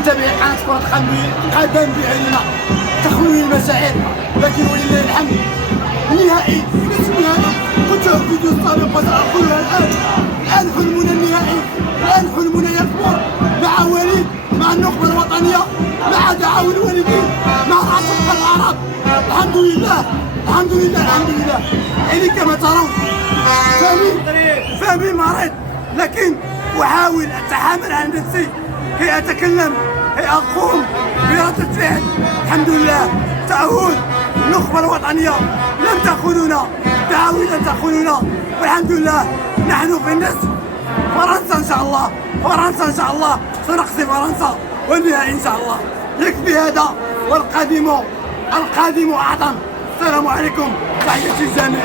متابعي قناه كرة القدم بعيننا تخوين المشاعر، لكن ولله الحمد النهائي في نصف النهائي. قلتها في الفيديو السابق وسأقولها الآن حلمنا النهائي، الآن حلمنا يكبر مع وليد، مع النخبة الوطنية، مع تعاون الوالدين، مع الأشقاء العرب. الحمد لله الحمد لله الحمد لله. يعني كما ترون فمي مريض، لكن أحاول أتحامل على نفسي كي أتكلم، كي أقوم بردة فعل. الحمد لله تعاون النخبة الوطنية لم تخوننا، تعاون لم تخوننا، والحمد لله نحن في النصف. فرنسا إن شاء الله، فرنسا إن شاء الله سنقصي فرنسا والنهائي إن شاء الله. يكفي هذا والقادم أعظم. السلام عليكم، تحياتي الجميع.